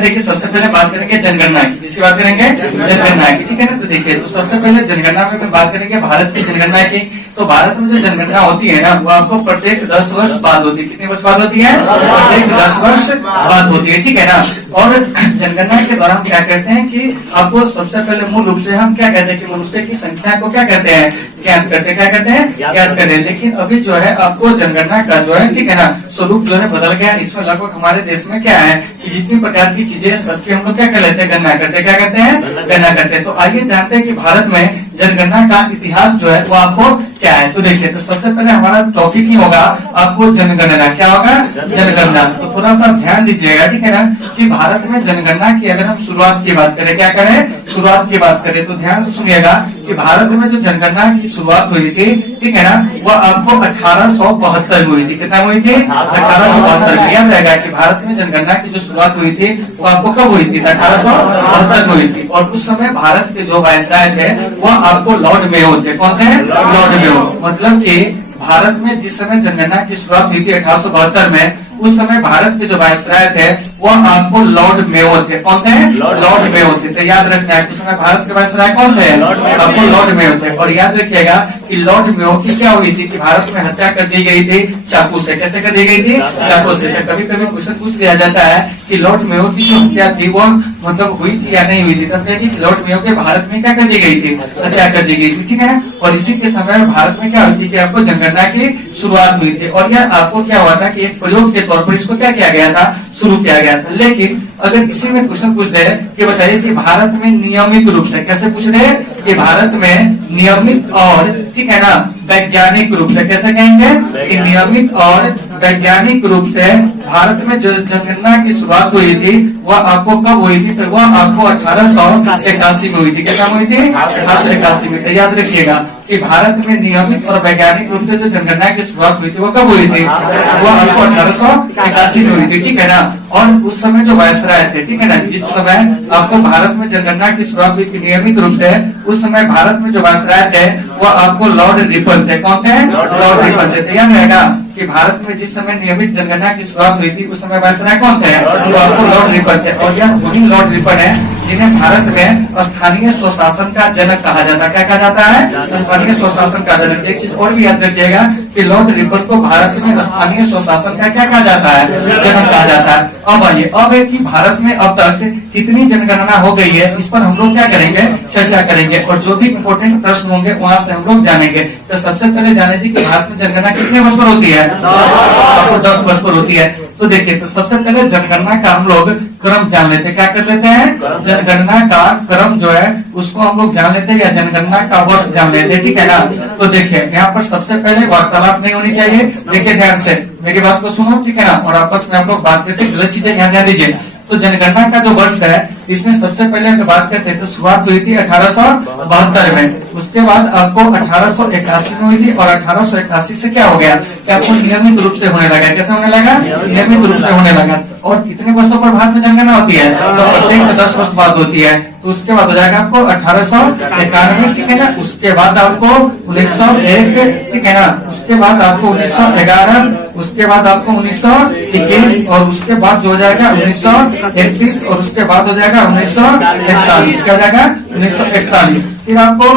देखिए सबसे पहले बात करेंगे जनगणना की। किसकी बात करेंगे? जनगणना की, ठीक है ना। तो देखिए तो सबसे पहले जनगणना में बात करेंगे भारत की जनगणना की। तो भारत में जो जनगणना होती है ना, वो आपको प्रत्येक 10 वर्ष बाद होती है। कितने वर्ष बाद होती है? प्रत्येक 10 वर्ष बाद होती है, ठीक है ना। और जनगणना के दौरान क्या करते हैं कि आपको सबसे पहले मूल रूप से हम क्या कहते हैं कि मनुष्य की संख्या को क्या कहते हैं? ज्ञात करते हैं। क्या कहते हैं? ज्ञात करते हैं। लेकिन अभी जो है आपको जनगणना का जो है, ठीक है ना, स्वरूप जो है बदल गया। इसमें लगभग हमारे देश में क्या है कि जितनी प्रकार की चीजें सबकी हम लोग क्या कर लेते हैं? गणना करते हैं। क्या करते हैं? गणना करते हैं। तो आइए जानते हैं कि भारत में जनगणना का इतिहास जो है वो आपको क्या है। तो देखिए तो सबसे पहले हमारा टॉपिक ही होगा आपको जनगणना। क्या होगा? जनगणना। तो थोड़ा सा ध्यान दीजिएगा, ठीक है ना, कि भारत में जनगणना की अगर हम शुरुआत की बात करें, क्या करें? शुरुआत की बात करें तो ध्यान से सुनिएगा कि भारत में जो जनगणना की शुरुआत हुई थी, ठीक है ना, वह आपको 1872 में हुई थी। कितना हुई थी? 1872 में। याद रहेगा कि भारत में जनगणना की जो शुरुआत हुई थी वो आपको कब हुई थी? 1872 में हुई थी। और उस समय भारत के जो वायसराय थे वो आपको लॉर्ड मेयो थे। कौन थे? Lord Mayo. मतलब कि भारत में जिस समय जनगणना की शुरुआत हुई थी 1872 में, उस समय भारत के जो वायसराय थे वो आपको लॉर्ड मेयो थे। कौन थे? लॉर्ड मेयो थे। तो याद रखना है उस समय भारत के वायसराय कौन थे? आपको लॉर्ड मेयो थे। और याद रखिएगा कि लॉर्ड मेयो की क्या हुई थी कि भारत में हत्या कर दी गई थी चाकू से। कैसे कर दी गई थी? चाकू से। कभी कभी क्वेश्चन पूछ लिया जाता है कि लॉर्ड मेयो की जो हत्या थी वो मतलब हुई थी या नहीं हुई थी, तब देखिए लॉर्ड मेयो के भारत में क्या कर दी गई थी? हत्या कर दी गई थी, ठीक है। और इसी के समय भारत में क्या हुई थी कि आपको जनगणना की शुरुआत हुई थी। और यह आपको क्या हुआ था कि एक प्रयोग के तौर पर इसको क्या किया गया था? शुरू किया गया था। लेकिन अगर इसी में क्वेश्चन पूछ दे कि बताइए कि भारत में नियमित रूप से, कैसे पूछ रहे हैं कि भारत में नियमित और, ठीक है ना, वैज्ञानिक रूप से, कैसे कहेंगे कि नियमित और वैज्ञानिक रूप से भारत में जो जनगणना की शुरुआत हुई थी वह आपको कब हुई थी? तो वह आपको 1881 में हुई थी। कितना हुई थी? 1881 में। तो याद रखिएगा कि भारत में नियमित और वैज्ञानिक रूप से जो जनगणना की शुरुआत हुई थी वो कब हुई थी? वो आपको 1881 में हुई थी, ठीक है ना। और उस समय जो वायसराय थे, ठीक है ना, जिस समय आपको भारत में जनगणना की शुरुआत हुई थी नियमित रूप से, उस समय भारत में जो वायसराय थे वो आपको लॉर्ड रिपन थे। कौन थे? लॉर्ड रिपन थे। याद रहेगा कि भारत में जिस समय नियमित जनगणना की शुरुआत हुई थी उस समय वायसराय कौन थे? वो आपको लॉर्ड रिपन थे। और यह वही लॉर्ड रिपन है जिन्हें भारत में स्थानीय स्वशासन का जनक कहा जाता है। क्या कहा जाता है? स्थानीय स्वशासन का जनक। एक चीज और भी याद रखिएगा कि लॉर्ड रिपन को भारत में स्थानीय स्वशासन का क्या कहा जाता है? जनक कहा जाता है। अब आइए अब है कि भारत में अब तक कितनी जनगणना हो गई है, इस पर हम लोग क्या करेंगे? चर्चा करेंगे। और जो भी इम्पोर्टेंट प्रश्न होंगे वहां से हम लोग जानेंगे। तो सबसे पहले जाने थी कि भारत में जनगणना कितने वर्ष पर होती है? 10 वर्ष पर होती है। तो देखिए तो सबसे पहले जनगणना का हम लोग क्रम जान लेते हैं। क्या कर लेते हैं? जनगणना का क्रम जो है उसको हम लोग जान लेते हैं या जनगणना का वर्ष जान लेते हैं, ठीक है ना। तो देखिए यहाँ पर सबसे पहले वार्तालाप नहीं होनी चाहिए। देखिए ध्यान से मेरी बात को सुनो, ठीक है ना, और आपस में हम लोग बात करते गलत चीजें ध्यान दीजिए। तो जनगणना का जो वर्ष है इसमें सबसे पहले अगर बात करते हैं तो शुरुआत हुई थी 1872 में। उसके बाद आपको 1881 में हुई थी। और 1881 से क्या हो गया कि आपको नियमित रूप से होने लगा। कैसे होने लगा? नियमित रूप से होने लगा। और कितने वर्षों पर भारत में जनगणना होती है? तो प्रत्येक 10 वर्ष बाद होती है। तो उसके बाद हो जाएगा आपको 1891, ठीक है ना। उसके बाद आपको 1901, ठीक है ना। उसके बाद आपको 1911, उसके बाद आपको 1921 और उसके बाद जो हो जाएगा 1931 और उसके बाद हो जाएगा 1941। क्या हो जाएगा? 1941। फिर आपको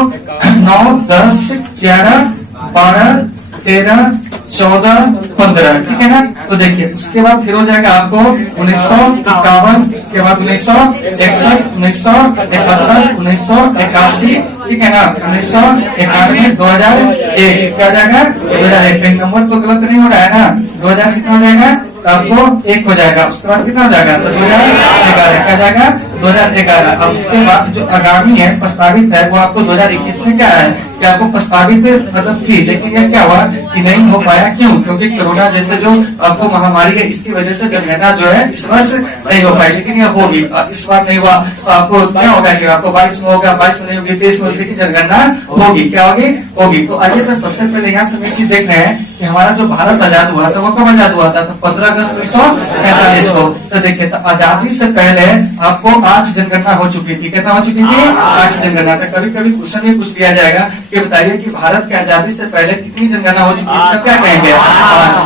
9, 10, 11, 12, 13, 14, 15, ठीक है ना। तो देखिए उसके बाद फिर हो जाएगा आपको 1951, उसके बाद 1961, 1971, 1981, ठीक है ना, 1991, 2001। क्या जाएगा? 2001। नंबर तो गलत नहीं हो रहा है ना। 2000 कितना हो जाएगा? तो आपको 1 हो जाएगा। उसके बाद कितना हो जाएगा? तो 2011। क्या जाएगा? 2011। अब उसके बाद जो आगामी है प्रस्तावित है वो आपको 2021 में क्या है कि आपको प्रस्तावित मतलब थी, लेकिन यह क्या हुआ कि नहीं हो पाया। क्यों? क्योंकि कोरोना जैसे जो आपको महामारी है इसकी वजह से जनगणना जो है इस वर्ष नहीं हो पाई। लेकिन यह होगी। इस बार नहीं हुआ तो आपको क्या होगा कि आपको 22 में होगा, 22 में नहीं होगी, 23 में होगी, लेकिन जनगणना होगी। क्या होगी? होगी। तो आइए तो सबसे पहले यहाँ से एक चीज देख रहे हैं कि हमारा जो भारत आजाद हुआ था वो कब आजाद हुआ था? तो 15 अगस्त 1947 को। तो देखिए तो आजादी से पहले आपको 8 जनगणना हो चुकी थी। कितना हो चुकी थी? 8 जनगणना। तो कभी कभी क्वेश्चन में पूछ लिया जाएगा कि बताइए कि भारत की आजादी से पहले कितनी जनगणना हो चुकी थी, तो क्या कहेंगे?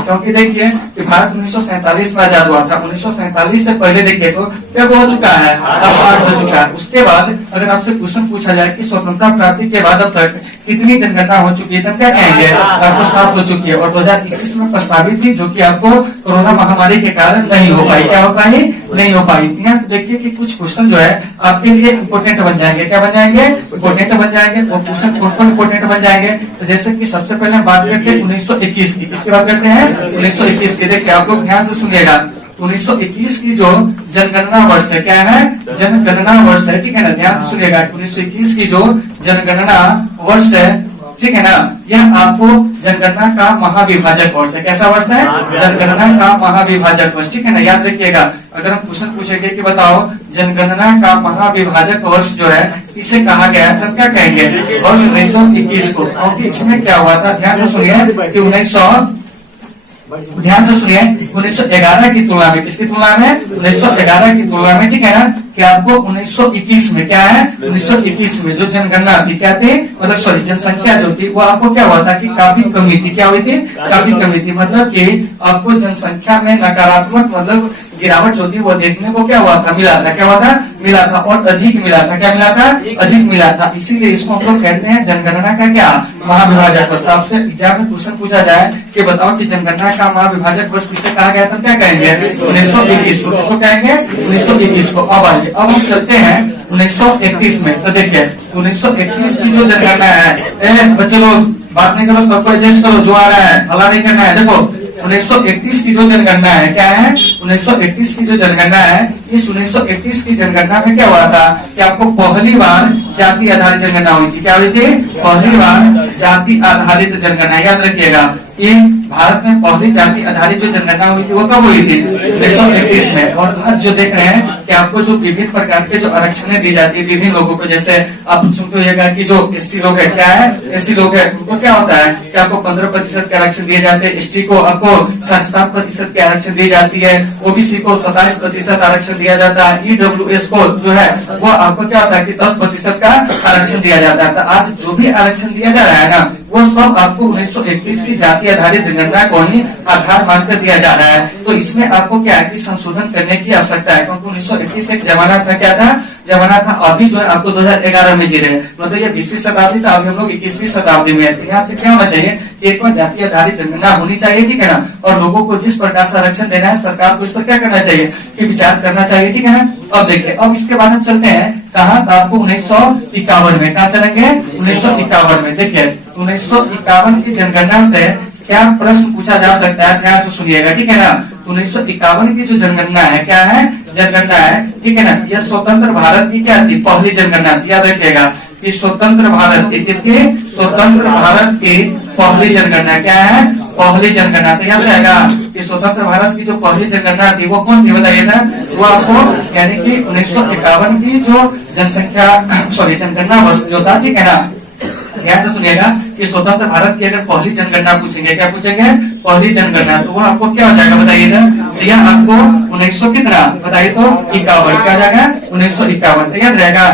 क्योंकि देखिए कि भारत 1947 में आजाद हुआ था। 1947 से पहले देखिए तो कब हो चुका है? अब 8 हो चुका है। उसके बाद अगर आपसे क्वेश्चन पूछा जाए कि स्वतंत्रता प्राप्ति के बाद अब तक कितनी जनगणना हो चुकी है, तब क्या कहेंगे? आपको 7 हो चुकी है। और 2021 में प्रस्तावित थी, जो कि आपको कोरोना महामारी के कारण नहीं हो पाई। क्या हो पाई? नहीं हो पाई। यहाँ से देखिए कि कुछ क्वेश्चन जो है आपके लिए इम्पोर्टेंट बन जाएंगे। क्या बन जाएंगे? इम्पोर्टेंट बन जाएंगे। वो क्वेश्चन कौन कौन इम्पोर्टेंट बन जाएंगे? तो जैसे कि सबसे पहले हम बात करते हैं 1921 की। किसकी बात करते हैं? 1921 की। देखिए आप लोग ध्यान से सुनिएगा। 1921 की जो जनगणना वर्ष है, क्या है? जनगणना वर्ष है, ठीक है ना? ध्यान से सुनिएगा। 1921 की जो जनगणना वर्ष है, ठीक है ना, यह आपको जनगणना का महाविभाजक वर्ष है। कैसा वर्ष है? जनगणना का महाविभाजक वर्ष, ठीक है ना? याद रखिएगा। अगर हम क्वेश्चन पूछेंगे कि बताओ जनगणना का महाविभाजक वर्ष जो है इसे कहा गया है, तब क्या कहेंगे? वर्ष 1921 को। क्योंकि इसमें क्या हुआ था, ध्यान से सुनिए कि ध्यान से सुनिए 1911 की तुलना में, किसकी तुलना में? 1911 की तुलना में, ठीक है ना, कि आपको 1921 में क्या है? 1921 में जो जनगणना थी, क्या थी? मतलब सॉरी, जनसंख्या जो थी वो आपको क्या हुआ था कि काफी कमी थी। क्या हुई थी? काफी कमी थी। मतलब कि आपको जनसंख्या में नकारात्मक मतलब गिरावट जो थी वो देखने को क्या हुआ था? मिला था। क्या हुआ था? मिला था। और अधिक मिला था। क्या मिला था? अधिक मिला था। इसीलिए इसको हम लोग कहते हैं जनगणना का क्या? महाविभाजक वर्ष। आपसे एग्जाम में क्वेश्चन पूछा जाए कि बताओ कि जनगणना का महाविभाजक वर्ष किसे कहा गया था, क्या कहेंगे? 1921 को। किसको कहेंगे? 1921 को। अब आइए, अब हम चलते हैं 1931 में। तो देखिए 1931 की जो जनगणना है, बच्चे लोग बात नहीं करो, सबको एडजस्ट करो, जो आ रहा है हला नहीं करना है। देखो 1931 की जो जनगणना है, क्या है? 1931 की जो जनगणना है, इस 1931 की जनगणना में क्या हुआ था कि आपको पहली बार जाति आधारित जनगणना हुई थी। क्या हुई थी? पहली बार जाति आधारित जनगणना। याद रखिएगा कि भारत में पहली जाति आधारित जो जनगणना हुई थी वो कब हुई थी? 1931 में। और आज जो देख रहे हैं कि आपको जो विभिन्न प्रकार के जो आरक्षण दी जाती है विभिन्न लोगों को, जैसे आप सुनते होइएगा कि जो एससी लोग है, क्या है? एससी लोग है, उनको क्या होता है कि आपको 15% के आरक्षण दिए जाते हैं। एसटी को आपको 7% के आरक्षण दी जाती है। ओबीसी को 27% आरक्षण दिया जाता है। ईडब्ल्यूएस को जो है वो आपको क्या होता है कि 10% का आरक्षण दिया जाता है। आज जो भी आरक्षण दिया जा रहा है ना, वो सब आपको 1931 की जाति आधारित जनगणना को ही आधार मानकर दिया जा रहा है। तो इसमें आपको क्या है कि संशोधन करने की आवश्यकता है, क्योंकि 1931 एक जमाना था, क्या था? जमाना था। अभी जो है आपको 2011 में जी रहे हैं, मतलब ये 20वीं शताब्दी था, अभी हम लोग 21वीं शताब्दी में है। यहाँ से क्या होना चाहिए? एक बार जाति आधारित जनगणना होनी चाहिए, ठीक है ना? और लोगों को जिस प्रकार से आरक्षण देना है, सरकार को इस पर क्या करना चाहिए कि विचार करना चाहिए, ठीक है ना? अब देखिए, अब इसके बाद हम चलते हैं कहाँ? आपको 1951 में। कहाँ चलेंगे? 1951 में। देखिए 1951 की जनगणना से क्या प्रश्न पूछा जा सकता है, ध्यान से सुनिएगा, ठीक है ना? 1951 की जो जनगणना है, क्या है? जनगणना है, ठीक है ना? यह स्वतंत्र भारत की क्या थी? पहली जनगणना थी। याद रखिएगा कि स्वतंत्र भारत की, किसकी? स्वतंत्र भारत की पहली जनगणना। क्या है? पहली जनगणना। तो याद रहेगा कि स्वतंत्र भारत की जो पहली जनगणना थी वो कौन थी, बताइए ना? वो आपको यानी कि 1951 की जो जनसंख्या सॉरी जनगणना वर्ष जो था, ठीक है ना? ध्यान से सुनिएगा कि स्वतंत्र भारत की अगर पहली जनगणना पूछेंगे, क्या पूछेंगे? पहली जनगणना, तो वो आपको क्या हो जाएगा बताइएगा? तो यह आपको 1900 कितना बताइए तो 51। क्या हो जाएगा? 1951। तो याद रहेगा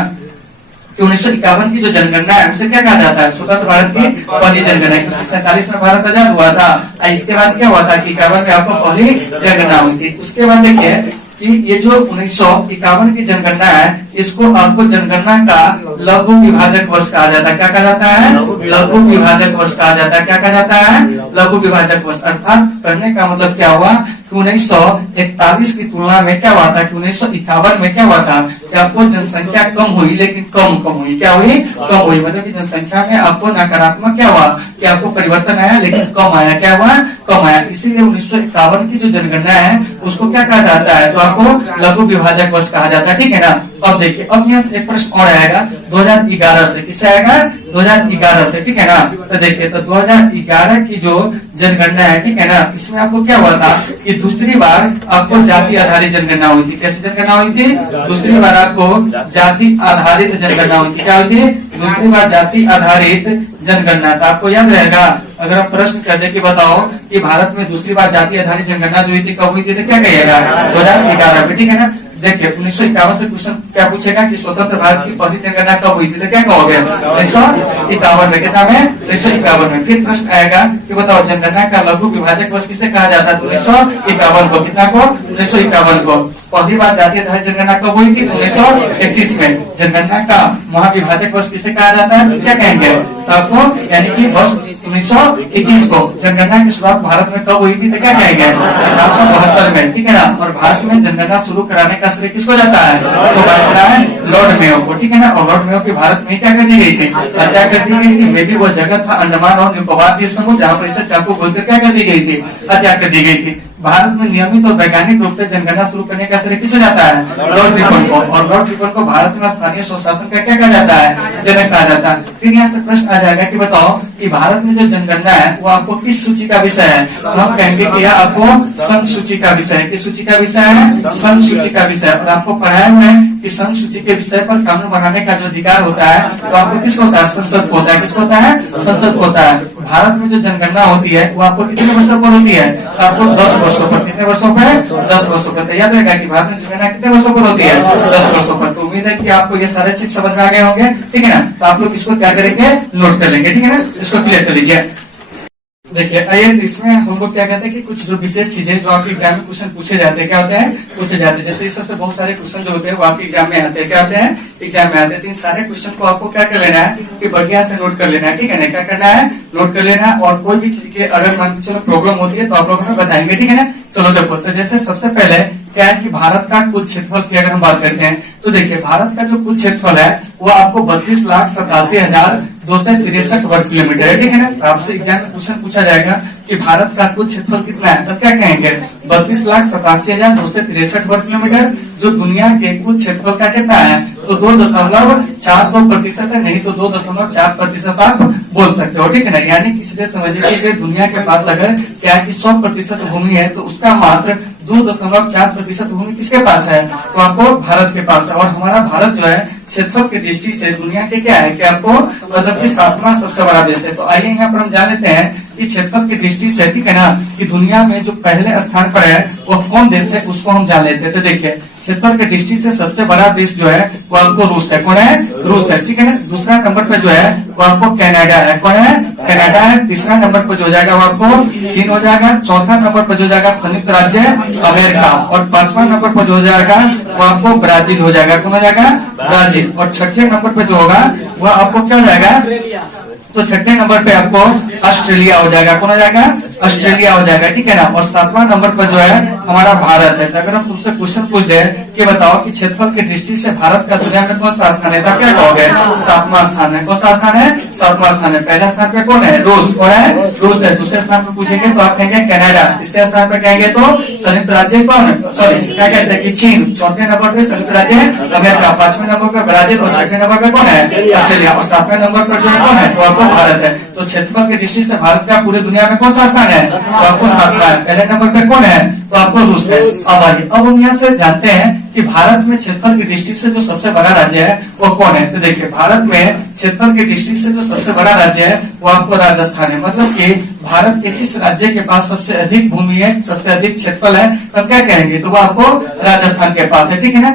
कि 1951 की जो जनगणना है उसे क्या कहा जाता है? स्वतंत्र भारत की पहली जनगणना। क्योंकि 47 में भारत आजाद हुआ था। इसके बाद क्या हुआ था कि 51 में आपको पहली जनगणना हुई थी। उसके बाद देखिए कि ये जो 1951 की जनगणना है, इसको आपको जनगणना का लघु विभाजक वर्ष कहा जाता है। क्या कहा जाता है? लघु विभाजक वर्ष कहा जाता है। क्या कहा जाता है? लघु विभाजक वर्ष। अर्थात करने का मतलब क्या हुआ कि 1941 की तुलना में क्या हुआ था कि 1951 में क्या हुआ था कि आपको जनसंख्या कम हुई, लेकिन कम हुई। क्या हुई? कम हुई। मतलब कि जनसंख्या में आपको नकारात्मक क्या हुआ कि आपको परिवर्तन आया, लेकिन कम आया। क्या हुआ? कम आया। इसीलिए 1951 की जो जनगणना है उसको क्या कहा जाता है? तो आपको लघु विभाजक वर्ष कहा जाता है, ठीक है ना? अब देखिए, अब यहाँ से एक प्रश्न और आएगा 2011 से। किससे आएगा? 2011 से, ठीक है ना? तो देखिए, तो 2011 की जो जनगणना है, ठीक है ना, इसमें आपको क्या हुआ था कि दूसरी बार आपको जाति आधारित जनगणना हुई थी। कैसी जनगणना हुई थी? दूसरी बार आपको जाति आधारित जनगणना हुई थी। क्या हुई थी? दूसरी बार जाति आधारित जनगणना। था आपको याद रहेगा, अगर आप प्रश्न कर दे कि बताओ कि भारत में दूसरी बार जाति आधारित जनगणना जो हुई थी कब हुई थी, तो क्या कहिएगा? 2011 में, ठीक है ना? देखिए 1951 से क्वेश्चन क्या पूछेगा कि स्वतंत्र भारत की पहली जनगणना कब हुई थी, तो क्या कहोगे 1951 में। कितना में 1951 में। फिर प्रश्न आएगा कि बताओ जनगणना का लघु विभाजक वर्ष किसे कहा जाता है, 1951 को। कितना को 1951 को। पहली बार जातीय आधारित जनगणना कब हुई थी, 1931 में। जनगणना का महाविभाजक वर्ष किसे कहा जाता है, क्या कहेंगे तो आपको, यानी कि वर्ष 1921 को। जनगणना की शुरुआत भारत में कब हुई थी, तो क्या कहेंगे 1872 में, ठीक है ना। और भारत में जनगणना शुरू कराने का श्रेय किसको जाता है, तो बात है लॉर्ड मेयो को, ठीक है ना। और लॉर्ड मेयो की भारत में क्या कर दी गई थी, हत्या कर दी गई थी। मे भी वो जगह था अंडमान और निकोबार द्वीप समूह, जहाँ पर इसे चाकू बोलकर क्या कर दी गई थी, हत्या कर दी गई थी। भारत में नियमित और वैज्ञानिक रूप से जनगणना शुरू करने का श्रेय किसे जाता है, लॉर्ड रिपन को। और लॉर्ड रिपन को भारत में स्थानीय स्वशासन का क्या कहा जाता है, जनक कहा जाता है। फिर यहाँ से प्रश्न आ जाएगा कि बताओ कि भारत में जो जनगणना है वो आपको किस सूची का विषय है, तो हम कहेंगे कि यह आपको सम सूची का विषय है। किस सूची का विषय है, सम सूची का विषय। और आपको पढ़ाया हुआ है कि सम सूची के विषय पर कानून बनाने का जो अधिकार होता है तो आपको किसको होता है, संसद को होता है। किसको होता है, संसद को होता है। भारत में जो जनगणना होती है वो आपको कितने वर्षों पर होती है, आपको 10 वर्षों पर। कितने वर्षों पर, 10 वर्षों पर। याद रहेगा कि भारत में जनगणना कितने वर्षों पर होती है, 10 वर्षों पर। तो उम्मीद है कि आपको ये सारे चीज समझ में आ गए होंगे, ठीक है ना। तो आप लोग इसको क्या करेंगे, नोट कर लेंगे, ठीक है ना। इसको क्लियर कर लीजिए। देखिए आइए इसमें हम लोग क्या कहते हैं कि कुछ जो विशेष चीजें जो आपके एग्जाम में क्वेश्चन पूछे जाते हैं, क्या होते हैं, पूछे जाते हैं। जैसे इस सबसे बहुत सारे क्वेश्चन जो होते हैं वो आपके एग्जाम में आते हैं, क्या होते हैं, एग्जाम में आते हैं। तो इन सारे क्वेश्चन को आपको क्या कर लेना है कि बढ़िया से नोट कर लेना है, ठीक है ना। क्या करना है, नोट कर लेना है। और कोई भी चीज के अगर मान के चलो प्रॉब्लम होती है तो आप लोग हमें बताएंगे, ठीक है ना। चलो देखो, तो जैसे सबसे पहले क्या है कि भारत का कुल क्षेत्रफल की अगर हम बात करते हैं तो देखिए भारत का जो कुल क्षेत्रफल है वो आपको 32,87,263 वर्ग किलोमीटर है, ठीक है ना। आपसे एग्जाम में क्वेश्चन पूछा जाएगा कि भारत का कुल क्षेत्रफल कितना है, तब क्या कहेंगे 32,87,263 वर्ग किलोमीटर, जो दुनिया के कुल क्षेत्रफल का कितना है, तो 2.42% है, नहीं तो 2.4% आप बोल सकते हो, ठीक है ना। यानी कि सीधे समझिए कि दुनिया के पास अगर क्या कि 100% भूमि है तो उसका मात्र 2.4% भूमि किसके पास है, तो आपको भारत के पास है। और हमारा भारत जो है क्षेत्रफल की दृष्टि से दुनिया के क्या है कि आपको मतलब कि 7वां सबसे बड़ा देश है। तो आइए यहाँ पर हम जान लेते हैं कि क्षेत्रफल की दृष्टि से, ठीक है ना, कि दुनिया में जो पहले स्थान पर है वो कौन देश है उसको हम जान लेते हैं। तो देखिए क्षेत्रफल की दृष्टि से सबसे बड़ा देश जो है वो आपको रूस है। कौन है, रूस है, ठीक है ना। दूसरा नंबर पे जो है वो आपको कनाडा है। कौन है, कनाडा है। तीसरा नंबर पर जो जाएगा वो आपको चीन हो जाएगा। चौथा नंबर पर जो जाएगा संयुक्त राज्य अमेरिका। और 5वां नंबर पर जो जाएगा वो आपको ब्राजील हो जाएगा। कौन हो जाएगा, ब्राजील। और छठे नंबर पर जो होगा वो आपको क्या हो जाएगा, तो छठे नंबर पे आपको ऑस्ट्रेलिया हो जाएगा। कौन हो जाएगा, ऑस्ट्रेलिया हो जाएगा, ठीक है ना। और 7वां नंबर पर जो है हमारा भारत है। तो अगर हम तुमसे क्वेश्चन पूछ दे कि बताओ कि क्षेत्रफल की दृष्टि से भारत का दुनिया में कौन सा स्थान है, तो क्या कहोगे 7वां स्थान है। कौन सा स्थान है, 7वां स्थान है। पहला स्थान पे कौन है, रूस। कौन है, रूस है। दूसरे स्थान पे पूछेंगे तो आप कहेंगे कनाडा। तीसरे स्थान पे कहेंगे तो संयुक्त राज्य कौन, सॉरी क्या कहते हैं कि चीन। चौथे नंबर पे संयुक्त राज्य अमेरिका। 5वें नंबर पे ब्राजील। और छठे नंबर पे कौन है, ऑस्ट्रेलिया। और 7वें नंबर पर जो है कौन है, तो आपको भारत है। तो क्षेत्रफल की दृष्टि से भारत का पूरे दुनिया में कौन सा स्थान है, तो आपको 7वां है। पहले नंबर पे कौन है, तो आपको रूस है। अब आइए अब हम यहाँ से जानते हैं कि भारत में क्षेत्रफल की दृष्टि से जो सबसे बड़ा राज्य है वो कौन है। तो देखिए भारत में क्षेत्रफल की दृष्टि से जो सबसे बड़ा राज्य है वो आपको राजस्थान है। मतलब कि भारत के किस राज्य के पास सबसे अधिक भूमि है, सबसे अधिक क्षेत्रफल है, तब क्या कहेंगे, तो वो आपको राजस्थान के पास है, ठीक है ना।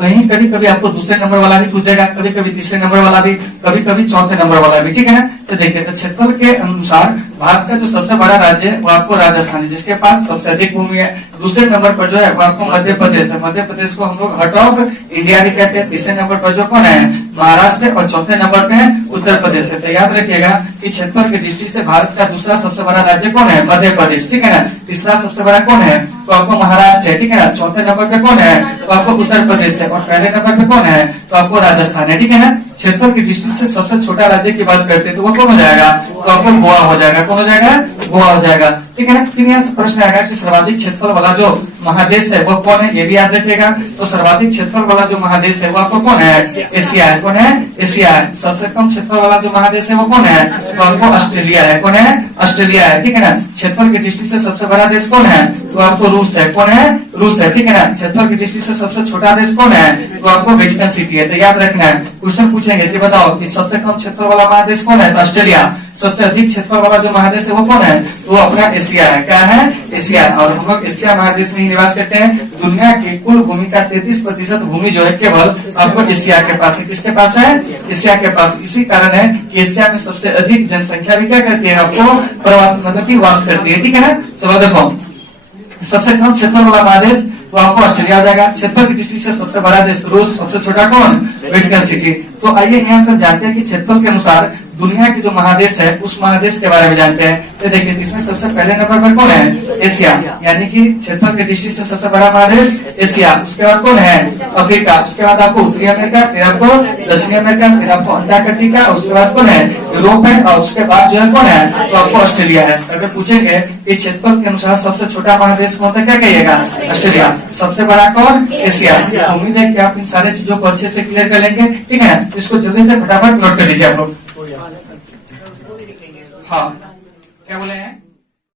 वहीं कभी कभी आपको दूसरे नंबर वाला भी पूछ देगा, कभी कभी तीसरे नंबर वाला भी, कभी कभी चौथे नंबर वाला भी, ठीक है ना। तो देखिए तो क्षेत्रफल के अनुसार भारत का जो सबसे बड़ा राज्य है वो आपको राजस्थान है, जिसके पास सबसे अधिक भूमि है। दूसरे नंबर पर जो है वो आपको मध्य प्रदेश है। मध्य प्रदेश को हम लोग हार्ट ऑफ इंडिया भी कहते हैं। तीसरे नंबर पर जो कौन है, महाराष्ट्र। और चौथे नंबर पे उत्तर प्रदेश है। तो याद रखिएगा कि क्षेत्रफल की दृष्टि से भारत का दूसरा सबसे बड़ा राज्य कौन है, मध्य प्रदेश, ठीक है ना। तीसरा सबसे बड़ा कौन है, तो आपको महाराष्ट्र है, ठीक है ना। चौथे नंबर पे कौन है, तो आपको उत्तर प्रदेश है। और पहले नंबर पे कौन है, तो आपको राजस्थान है, ठीक है ना। क्षेत्रफल की दृष्टि से सबसे छोटा राज्य की बात करते हैं तो वो कौन हो जाएगा, तो आपको गोवा हो जाएगा। कौन हो जाएगा, गोवा हो जाएगा, ठीक है ना। फिर यहाँ से प्रश्न आएगा कि सर्वाधिक क्षेत्रफल वाला जो महादेश है वो कौन है, ये भी याद रखिएगा। तो सर्वाधिक क्षेत्रफल वाला जो महादेश है वो आपको कौन है, एशिया है। कौन है, एशिया है। सबसे कम क्षेत्रफल वाला जो महादेश है वो कौन है, तो आपको ऑस्ट्रेलिया है। कौन है, ऑस्ट्रेलिया है, ठीक है ना। क्षेत्रफल की दृष्टि से सबसे बड़ा देश कौन है, तो आपको रूस है। कौन है, रूस है, ठीक है ना। क्षेत्रफल की दृष्टि से सबसे छोटा देश कौन है, तो आपको वेटिकन सिटी है। तो याद रखना है, क्वेश्चन पूछेंगे कि बताओ कि सबसे कम क्षेत्रफल वाला महादेश कौन है, तो ऑस्ट्रेलिया। सबसे अधिक क्षेत्रफल वाला जो महादेश है वो कौन है? वो अपना एशिया है। क्या है? एशिया। और हम लोग एशिया महादेश में ही निवास करते हैं। दुनिया की कुल भूमि का 33% भूमि जो है केवल आपको एशिया के पास है। किसके पास है? एशिया के पास। इसी कारण है कि एशिया में सबसे अधिक जनसंख्या भी क्या करती है? आपको प्रवास मतलब की वास करती है। ठीक है ना? चलो देखो, सबसे कम क्षेत्रफल वाला महादेश तो आपको ऑस्ट्रेलिया आ जाएगा। क्षेत्रफल की दृष्टि से सबसे बड़ा देश रूस, सबसे छोटा कौन? Vatican city. तो आइए यहाँ सब जानते हैं कि क्षेत्रफल के अनुसार दुनिया के जो महादेश है उस महादेश के बारे में जानते हैं। तो देखिए इसमें सबसे पहले नंबर पर कौन है? एशिया, यानी कि क्षेत्रफल की दृष्टि से सबसे बड़ा महादेश एशिया। उसके बाद कौन है? अफ्रीका। उसके बाद आपको उत्तरी अमेरिका, फिर आपको दक्षिणी अमेरिका, फिर आपको अंटार्कटिका, उसके बाद कौन है? यूरोप है, और उसके बाद जो है कौन है? तो आपको ऑस्ट्रेलिया है। अगर पूछेंगे कि क्षेत्रफल के अनुसार सबसे छोटा महादेश कौन था, क्या कहिएगा? ऑस्ट्रेलिया। सबसे बड़ा कौन? एशिया। उम्मीद है कि आप इन सारे चीजों को अच्छे से क्लियर कर लेंगे। ठीक है, इसको जल्दी से फटाफट नोट कर लीजिए आप लोग। हाँ, क्या बोले हैं?